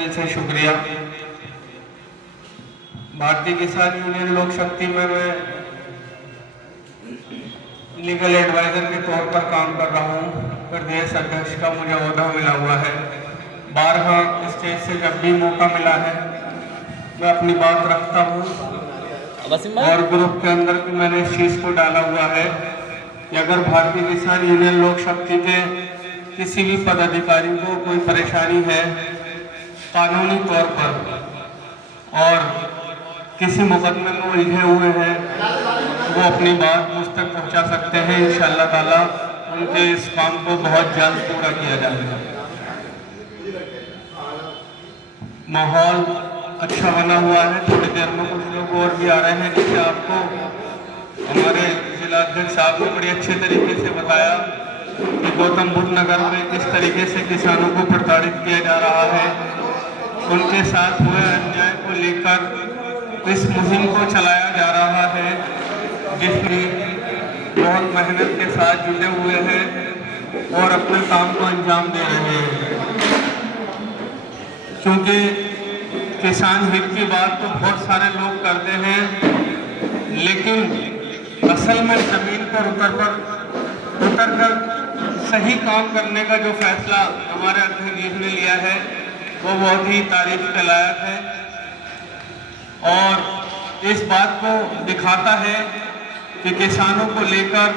दिल से शुक्रिया। भारतीय किसान यूनियन लोक शक्ति में मैं लीगल एडवाइजर के तौर पर काम कर रहा हूँ। प्रदेश अध्यक्ष का मुझे ओहदा मिला हुआ है। 12 स्टेज से जब भी मौका मिला है मैं अपनी बात रखता हूँ और ग्रुप के अंदर भी मैंने इस चीज़ को डाला हुआ है कि अगर भारतीय किसान यूनियन लोक शक्ति के किसी भी पदाधिकारी को कोई परेशानी है कानूनी तौर पर और किसी मुकदमे में उलझे हुए हैं, वो अपनी बात मुझ तक पहुंचा सकते हैं। इंशाअल्लाह ताला उनके इस काम को बहुत जल्द पूरा किया जाएगा। माहौल अच्छा बना हुआ है। थोड़ी देर में कुछ लोग और भी आ रहे हैं, जिसे आपको हमारे जिला अध्यक्ष साहब ने बड़ी अच्छे तरीके से बताया कि गौतम बुद्ध नगर में किस तरीके से किसानों को प्रताड़ित किया जा रहा है। उनके साथ हुए अन्याय को लेकर इस मुहिम को चलाया जा रहा है, जिसमें बहुत मेहनत के साथ जुटे हुए हैं और अपने काम को अंजाम दे रहे हैं। क्योंकि किसान हित की बात तो बहुत सारे लोग करते हैं, लेकिन असल में जमीन पर उतर कर सही काम करने का जो फैसला हमारे अध्यक्ष जी ने लिया है वो बहुत ही तारीफ के लायक है और इस बात को दिखाता है कि किसानों को लेकर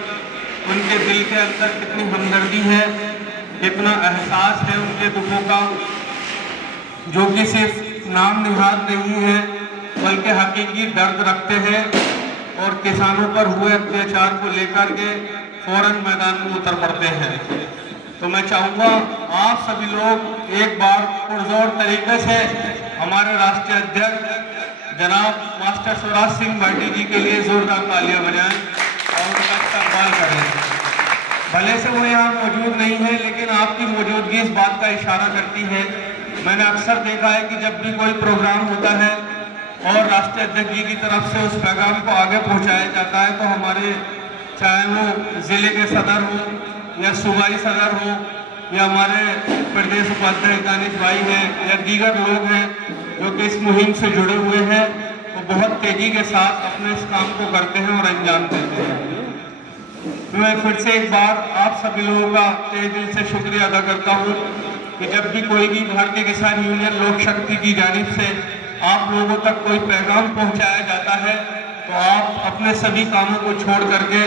उनके दिल के अंदर कितनी हमदर्दी है, कितना एहसास है उनके दुखों का, जो कि सिर्फ नाम निहाद नहीं है बल्कि हकीकी दर्द रखते हैं और किसानों पर हुए अत्याचार को लेकर के फौरन मैदान में उतर पड़ते हैं। तो मैं चाहूँगा आप सभी लोग एक बार पुरजोर तरीके से हमारे राष्ट्रीय अध्यक्ष जनाब मास्टर स्वराज सिंह भाटी जी के लिए जोरदार तालियां बजाएं और उनका इस्तेमाल करें। भले से वो यहाँ मौजूद नहीं है, लेकिन आपकी मौजूदगी इस बात का इशारा करती है। मैंने अक्सर देखा है कि जब भी कोई प्रोग्राम होता है और राष्ट्रीय अध्यक्ष जी की तरफ से उस पैगाम को आगे पहुँचाया जाता है, तो हमारे चाहे वो जिले के सदर हो या सूबाई सदर हो या हमारे प्रदेश उपाध्यक्ष दानिश भाई हैं या दीगर लोग हैं जो कि इस मुहिम से जुड़े हुए हैं, वो बहुत तेजी के साथ अपने इस काम को करते हैं और अंजाम देते हैं। मैं फिर से एक बार आप सभी लोगों का तहे दिल से शुक्रिया अदा करता हूँ कि जब भी कोई भी भारतीय किसान यूनियन लोक शक्ति की जानिब से आप लोगों तक कोई पैगाम पहुँचाया जाता है तो आप अपने सभी कामों को छोड़ करके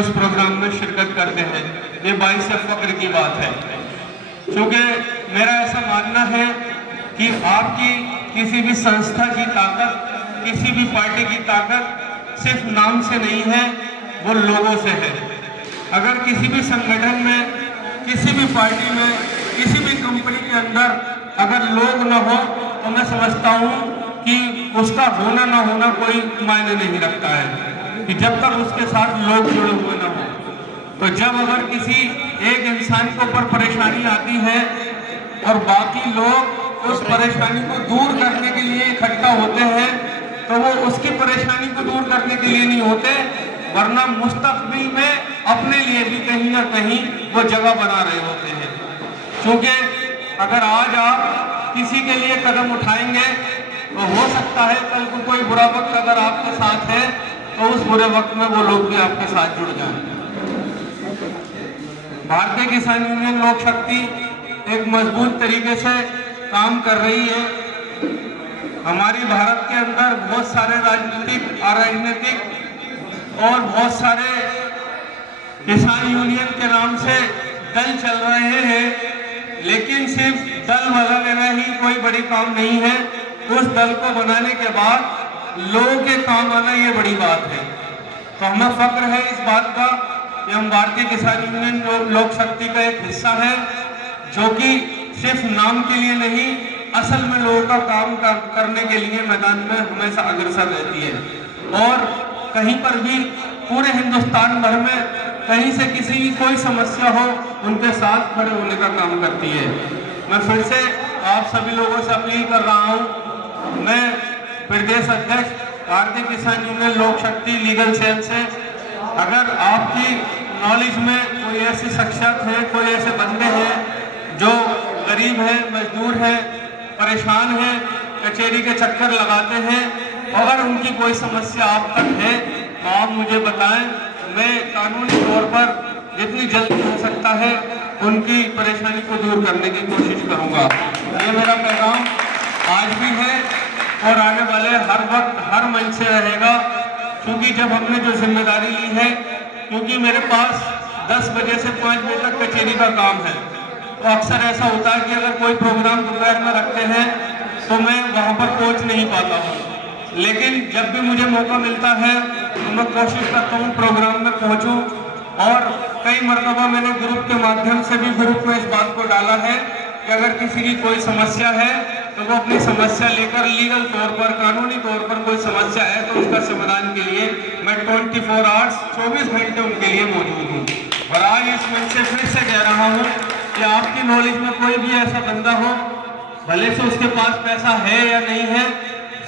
उस प्रोग्राम में शिरकत करते हैं। ये बाइस फख्र की बात है, क्योंकि मेरा ऐसा मानना है कि आपकी किसी भी संस्था की ताकत, किसी भी पार्टी की ताकत सिर्फ नाम से नहीं है, वो लोगों से है। अगर किसी भी संगठन में, किसी भी पार्टी में, किसी भी कंपनी के अंदर अगर लोग न हो तो मैं समझता हूँ कि उसका होना ना होना कोई मायने नहीं रखता है, कि जब तक उसके साथ लोग जुड़े हुए ना हो। तो जब अगर किसी एक इंसान के ऊपर परेशानी आती है और बाकी लोग उस परेशानी को दूर करने के लिए इकट्ठा होते हैं, तो वो उसकी परेशानी को दूर करने के लिए नहीं होते, वरना मुस्तकबिल में अपने लिए भी कहीं ना कहीं वो जगह बना रहे होते हैं। क्योंकि अगर आज आप किसी के लिए कदम उठाएंगे तो हो सकता है कल को कोई बुरा वक्त अगर आपके साथ है तो उस बुरे वक्त में वो लोग भी आपके साथ जुड़ जाएंगे। भारतीय किसान यूनियन लोक शक्ति एक मजबूत तरीके से काम कर रही है। हमारी भारत के अंदर बहुत सारे राजनीतिक, अराजनीतिक और बहुत सारे किसान यूनियन के नाम से दल चल रहे हैं, लेकिन सिर्फ दल बना लेना ही कोई बड़ी काम नहीं है। उस दल को बनाने के बाद लोगों के काम आना ये बड़ी बात है। तो हमें फख्र है इस बात का कि हम भारतीय किसान यूनियन लोक शक्ति का एक हिस्सा है, जो कि सिर्फ नाम के लिए नहीं, असल में लोगों का काम करने के लिए मैदान में हमेशा अग्रसर रहती है और कहीं पर भी पूरे हिंदुस्तान भर में कहीं से किसी की कोई समस्या हो उनके साथ खड़े होने का काम करती है। मैं फिर से आप सभी लोगों से अपील कर रहा हूँ, मैं प्रदेश अध्यक्ष भारतीय किसान यूनियन लोक शक्ति लीगल सेल से, अगर आपकी नॉलेज में कोई ऐसी शख्सियत है, कोई ऐसे बंदे हैं जो गरीब है, मजदूर है, परेशान हैं, कचहरी के चक्कर लगाते हैं, अगर उनकी कोई समस्या आप तक है तो आप मुझे बताएं। मैं कानूनी तौर पर जितनी जल्दी हो सकता है उनकी परेशानी को दूर करने की कोशिश करूंगा। ये मेरा पैगाम आज भी है और आने वाले हर वक्त हर मंच से रहेगा, क्योंकि जब हमने जो जिम्मेदारी ली है, क्योंकि मेरे पास 10 बजे से 5 बजे तक कचहरी का काम है, तो अक्सर ऐसा होता है कि अगर कोई प्रोग्राम दोपहर में रखते हैं तो मैं वहाँ पर पहुँच नहीं पाता हूँ। लेकिन जब भी मुझे मौका मिलता है तो मैं कोशिश करता हूँ प्रोग्राम में पहुँचूँ, और कई मरतबा मैंने ग्रुप के माध्यम से भी ग्रुप में इस बात को डाला है कि अगर किसी की कोई समस्या है तो वो अपनी समस्या लेकर लीगल तौर पर, कानूनी तौर पर कोई समस्या है तो उसका समाधान के लिए मैं 24 आवर्स 24 घंटे उनके लिए मौजूद हूँ। और आज इस मंच से फिर से कह रहा हूँ कि आपकी नॉलेज में कोई भी ऐसा बंदा हो, भले से उसके पास पैसा है या नहीं है,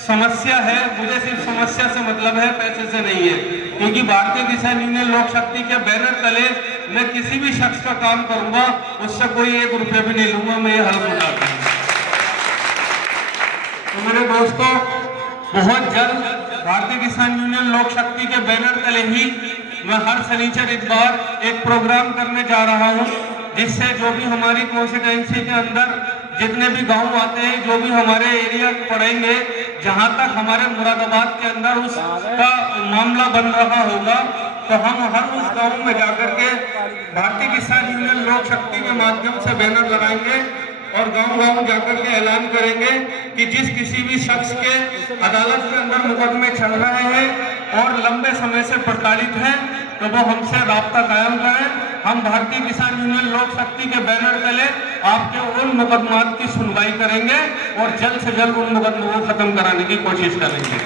समस्या है, मुझे सिर्फ समस्या से मतलब है, पैसे से नहीं है, क्योंकि भारतीय किसान यूनियन लोक शक्ति के बैनर तले मैं किसी भी शख्स का काम करूंगा, उससे कोई 1 रुपये भी नहीं लूंगा, मैं ये हल्फ उठाता हूं। तो मेरे दोस्तों, बहुत जल्द भारतीय किसान यूनियन लोक शक्ति के बैनर तले ही मैं हर शनिचर इतवार एक प्रोग्राम करने जा रहा हूं, जिससे जो भी हमारी कॉन्स्टिट्यूएंसी के अंदर जितने भी गांव आते हैं, जो भी हमारे एरिया पड़ेंगे, जहां तक हमारे मुरादाबाद के अंदर उसका मामला बन रहा होगा, तो हम हर उस गांव में जाकर के भारतीय किसान यूनियन लोक शक्ति के माध्यम से बैनर लगाएंगे और गांव-गांव जाकर के ऐलान करेंगे कि जिस किसी भी शख्स के अदालत के अंदर मुकदमे चल रहे हैं और लंबे समय से प्रताड़ित हैं, तो वो हमसे राब्ता कायम करें। हम भारतीय किसान यूनियन लोक शक्ति के बैनर तले आपके उन मुकदमात की सुनवाई करेंगे और जल्द से जल्द उन मुकदमों को खत्म कराने की कोशिश करेंगे।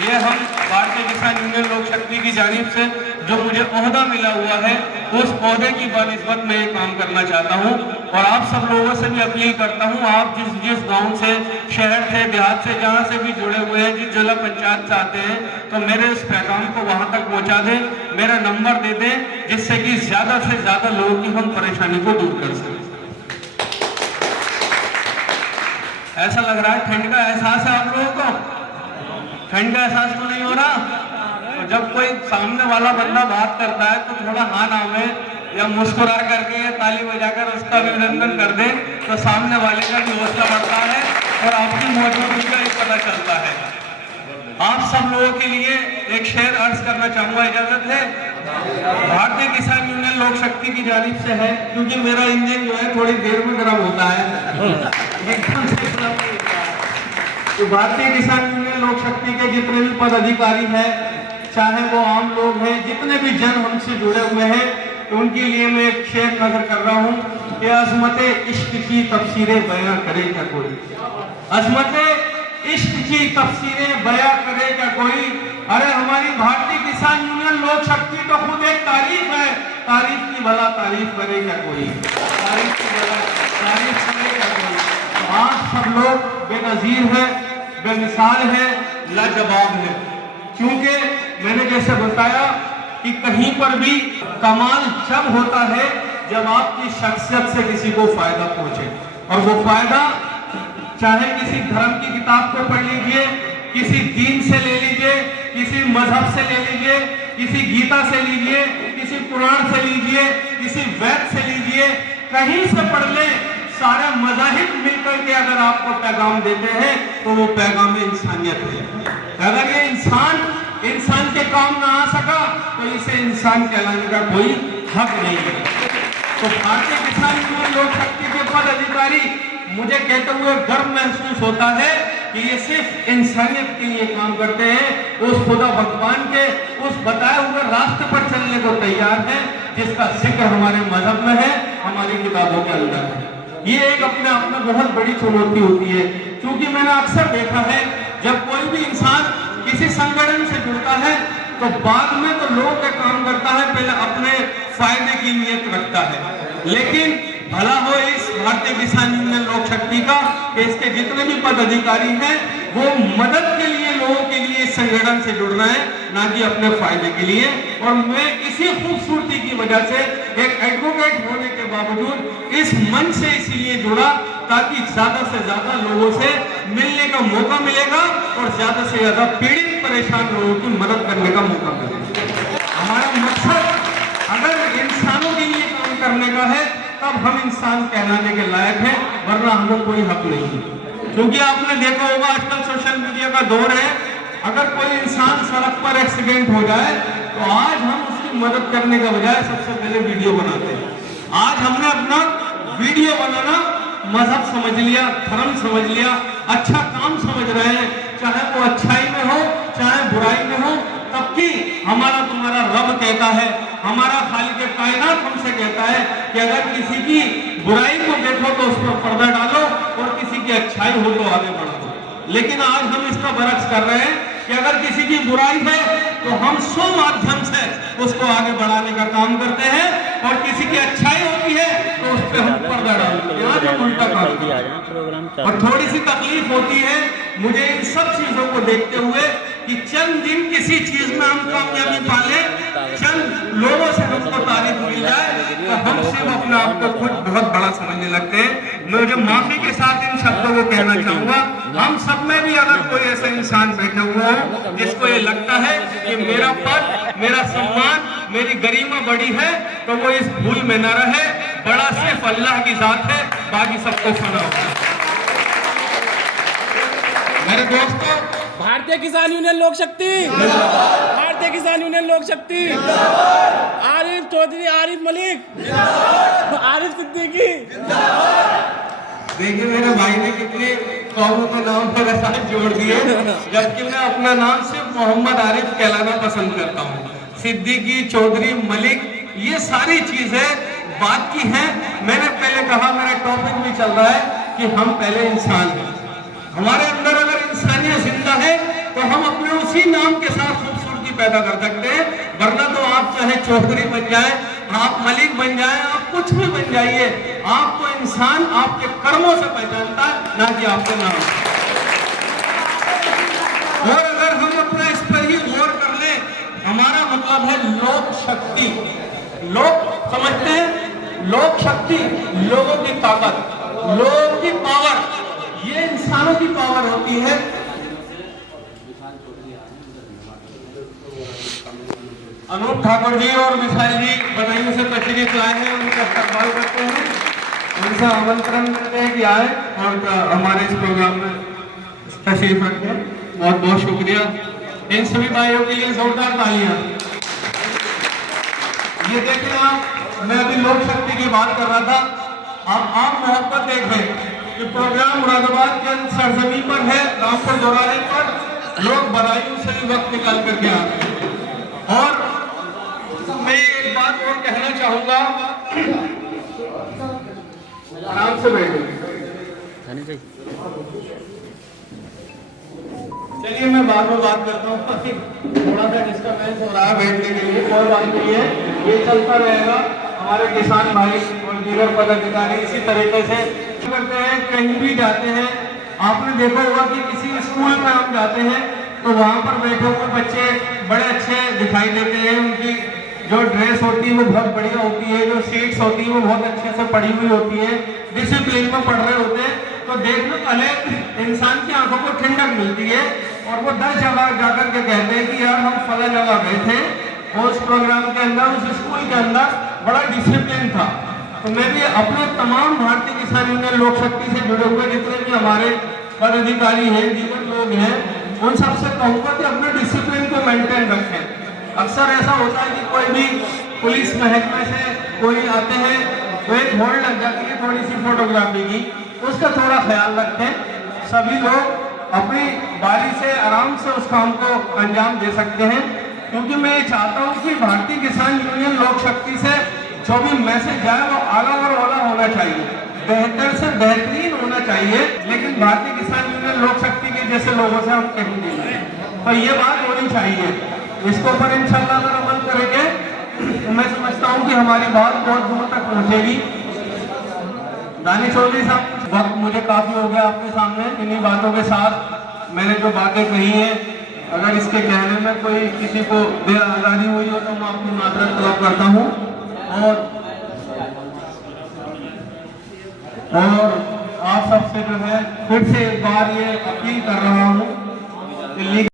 ये हम भारतीय किसान यूनियन लोक शक्ति की जानिब से जो मुझे ओहदा मिला हुआ है, उस ओहदे की बनिस्बत में ये काम करना चाहता हूँ। और आप सब लोगों से भी अपील करता हूँ, आप जिस गांव से, शहर से, देहात से, जहाँ से भी जुड़े हुए हैं, जिस जिला पंचायत से आते हैं, तो मेरे इस पैगाम को वहाँ तक पहुँचा दें, मेरा नंबर दे दें, जिससे कि ज़्यादा से ज़्यादा लोगों की हम परेशानी को दूर कर सकें। ऐसा लग रहा है ठंड का एहसास है आप लोगों को? ठंड का एहसास तो नहीं हो रहा? तो जब कोई सामने वाला बंदा बात करता है तो थोड़ा हाँ ना में या मुस्कुरा करके या ताली बजाकर उसका अभिनंदन कर दे, तो सामने वाले का भी हौसला बढ़ता है और आपकी मौजूदगी का एक पता चलता है। आप सब लोगों के लिए एक शेर अर्ज करना चाहूंगा, इजाजत है? भारतीय किसान यूनियन लोक शक्ति की जानिब से है, क्योंकि मेरा इंजन जो है थोड़ी देर में गर्म होता है, एकदम से। तो भारतीय किसान यूनियन लोक शक्ति के जितने भी पदाधिकारी हैं, चाहे वो आम लोग हैं, जितने भी जन हमसे जुड़े हुए हैं, तो उनके लिए मैं एक शेर नजर कर रहा हूँ कि अज़मत इश्क की तफसीरें बयां करे क्या कोई, अज़मत इश्क की तफसीरें बयां करे क्या कोई। अरे हमारी भारतीय किसान यूनियन लोक शक्ति तो खुद एक तारीफ है, तारीफ की भला तारीफ करे क्या कोई, तारीफ की भला तारीफ करे क्या कोई। तो आप सब लोग बेनजीर है, बेमिसाल है, लाजवाब है, क्योंकि मैंने जैसे बताया कि कहीं पर भी कमाल जब होता है जब आपकी शख्सियत से किसी को फायदा पहुंचे, और वो फायदा चाहे किसी धर्म की किताब को पढ़ लीजिए, किसी दीन से ले लीजिए, किसी मजहब से ले लीजिए, किसी गीता से लीजिए, किसी कुरान से लीजिए, किसी वेद से लीजिए, कहीं से पढ़ ले, सारे मज़ाहिब मिलकर के अगर आपको पैगाम देते हैं तो वो पैगाम इंसानियत है। अगर ये इंसान के काम ना आ सका तो इसे इंसान कहलाने का कोई हक नहीं है। तो भारतीय किसान यूनियन लोक शक्ति के पदाधिकारी, मुझे कहते हुए गर्व महसूस होता है कि ये सिर्फ इंसानियत के लिए काम करते हैं, उस खुदा भगवान के उस बताए हुए रास्ते पर चलने को तैयार है, जिसका जिक्र हमारे मजहब में है, हमारी किताबों के अंदर है। ये एक अपने आप में बहुत बड़ी चुनौती होती है, क्योंकि मैंने अक्सर देखा है जब कोई भी इंसान किसी संगठन से जुड़ता है तो बाद में तो लोगों का काम करता है, पहले अपने फायदे की नीयत रखता है, लेकिन भला हो इस भारतीय किसान यूनियन लोक शक्ति का कि इसके जितने भी पदाधिकारी हैं वो मदद के लिए लोगों लोगों के लिए इस संगठन से जुड़ रहे हैं, ना कि अपने फायदे के लिए। और मैं इसी खूबसूरती की वजह से एक एडवोकेट होने के बावजूद इस मंच से इसीलिए जुड़ा ताकि ज्यादा से ज्यादा लोगों से मिलने का मौका मिलेगा और ज्यादा से ज्यादा पीड़ित परेशान लोगों की मदद करने का मौका मिलेगा। हमारा मकसद अगर इंसानों के लिए काम करने का है तब हम इंसान कहलाने के लायक हैं, वरना हमको कोई हक नहीं है। क्योंकि आपने देखा होगा आजकल सोशल मीडिया का दौर है, अगर कोई इंसान सड़क पर एक्सीडेंट हो जाए तो आज हम उसकी मदद करने के बजाय सबसे पहले वीडियो बनाते हैं। आज हमने अपना वीडियो बनाना मजहब समझ लिया, धर्म समझ लिया, अच्छा काम समझ रहे हैं, चाहे वो अच्छाई में हो चाहे बुराई में हो। तब कि हमारा तुम्हारा रब कहता है, हमारा खालिक कायनात हमसे कहता है कि अगर किसी की बुराई को देखो तो उस पर पर्दा डालो और किसी की अच्छाई हो तो आगे बढ़ो। लेकिन आज हम इसका बरक्स कर रहे हैं कि अगर किसी की बुराई है तो हम सो माध्यम से उसको आगे बढ़ाने का काम करते हैं, और किसी की अच्छाई होती है तो उस पर हम पर्दा डालते हैं। आज हम उल्टा काम करते हैं। और थोड़ी सी तकलीफ होती है मुझे इन सब चीजों को देखते हुए कि चंद दिन किसी चीज में हम कामयाबी पाले, चंद लोगों से हमको तारीफ मिल जाए तो हम सिर्फ अपने आप को खुद बहुत बड़ा समझने लगते हैं। मैं जो माफी के साथ इन शब्दों को कहना चाहूंगा, हम सब में भी अगर कोई ऐसा इंसान बैठे हुए हो जिसको ये लगता है कि मेरा पद, मेरा सम्मान, मेरी गरिमा बड़ी है, तो वो इस भूल में न रहे। बड़ा सिर्फ अल्लाह की जात है, बाकी सबको फना होगा। मेरे दोस्तों, भारतीय किसान यूनियन लोक शक्ति, भारतीय किसान यूनियन लोक शक्ति, आरिफ चौधरी, आरिफ मलिक, आरिफ सिद्दीकी। देखिए मेरे भाई ने कितने कौमों के नाम मेरे साथ जोड़ दिए, जबकि मैं अपना नाम सिर्फ मोहम्मद आरिफ कहलाना पसंद करता हूँ। सिद्दीकी, चौधरी, मलिक, ये सारी चीजें बात की हैं। मैंने पहले कहा, मेरा टॉपिक भी चल रहा है कि हम पहले इंसान हैं। हमारे अंदर अगर इंसानियत जिंदा है तो हम अपने उसी नाम के साथ खूबसूरती पैदा कर सकते हैं। वरना तो आप चाहे चौधरी बन जाए, आप मलिक बन जाए, आप कुछ भी बन जाइए, आपको इंसान आपके कर्मों से पहचानता है, ना कि आपके नाम। और अगर हम अपना इस पर ही गौर कर ले, हमारा मतलब है लोक शक्ति। लोग समझते हैं लोक शक्ति, लोगों की ताकत, लोगों की पावर, ये इंसानों की पावर होती है। अनूप ठाकुर जी और विशाल जी बदायूं से तशरीफ लाए हैं, उनका इस्तकबाल करते हैं, उनसे आमंत्रण करते हैं कि आए और हमारे इस प्रोग्राम में तशरीफ रखें। बहुत बहुत शुक्रिया। इन सभी भाइयों के लिए जोरदार तालियां। ये देखें आप, मैं अभी लोक शक्ति की बात कर रहा था, अब आप मोहब्बत देखें कि प्रोग्राम मुरादाबाद के सरजमी पर है, रामपुर चौराहे पर लोग बदायूं से भी वक्त निकाल करके आ रहे हैं। और मैं एक बात और कहना चाहूंगा, आराम से बैठे। चलिए मैं बाद में बात करता हूँ, थोड़ा सा डिस्टर्बेंस हो रहा है बैठने के लिए, कोई बात नहीं है, ये चलता रहेगा। हमारे किसान भाई और दीगर पदाधिकारी इसी तरीके से करते हैं। कहीं भी जाते हैं, आपने देखा होगा कि किसी स्कूल में हम जाते हैं तो वहाँ पर बैठे हुए बच्चे बड़े अच्छे दिखाई देते हैं, उनकी जो ड्रेस होती है वो बहुत बढ़िया होती है, जो सीट्स होती है वो बहुत अच्छे से पड़ी हुई होती है, डिसिप्लिन में पढ़ रहे होते हैं। तो देखने वाले इंसान की आंखों को ठंडक मिलती है और वो 10 जगह जाकर के कहते हैं कि यार हम फला जगह गए थे और उस प्रोग्राम के अंदर, उस स्कूल के अंदर बड़ा डिसिप्लिन था। तो मैं भी अपने तमाम भारतीय किसान यूनियन लोक शक्ति से जुड़े हुए जितने भी हमारे पदाधिकारी हैं, दीगर लोग हैं, उन सबसे कहूँगा कि अपने डिसिप्लिन को मेंटेन रखें। अक्सर ऐसा होता है कि कोई भी पुलिस महकमे से कोई आते हैं तो एक होड़ लग जाती है थोड़ी सी फोटोग्राफी की, उसका थोड़ा ख्याल रखें। सभी लोग अपनी बारी से आराम से उस काम को अंजाम दे सकते हैं, क्योंकि मैं ये चाहता हूँ कि भारतीय किसान यूनियन लोक शक्ति से जो भी मैसेज जाए वो आला और ओला होना चाहिए, बेहतर से बेहतरीन होना चाहिए। लेकिन भारतीय किसान यूनियन लोक शक्ति के जैसे लोगों से हम कहीं नहीं, तो ये बात होनी चाहिए। इसके ऊपर इंशाल्लाह अगर अमल करेंगे तो मैं समझता हूँ कि हमारी बात बहुत दूर तक पहुँचेगी। दानिश चौधरी साहब, वक्त मुझे काफी हो गया आपके सामने, इन्हीं बातों के साथ मैंने जो बातें कही हैं अगर इसके कहने में कोई किसी को बेआजादी हुई हो तो मैं आपकी माजरत तलब करता हूँ। और आप सबसे जो है फिर से एक बार ये अपील कर रहा हूँ कि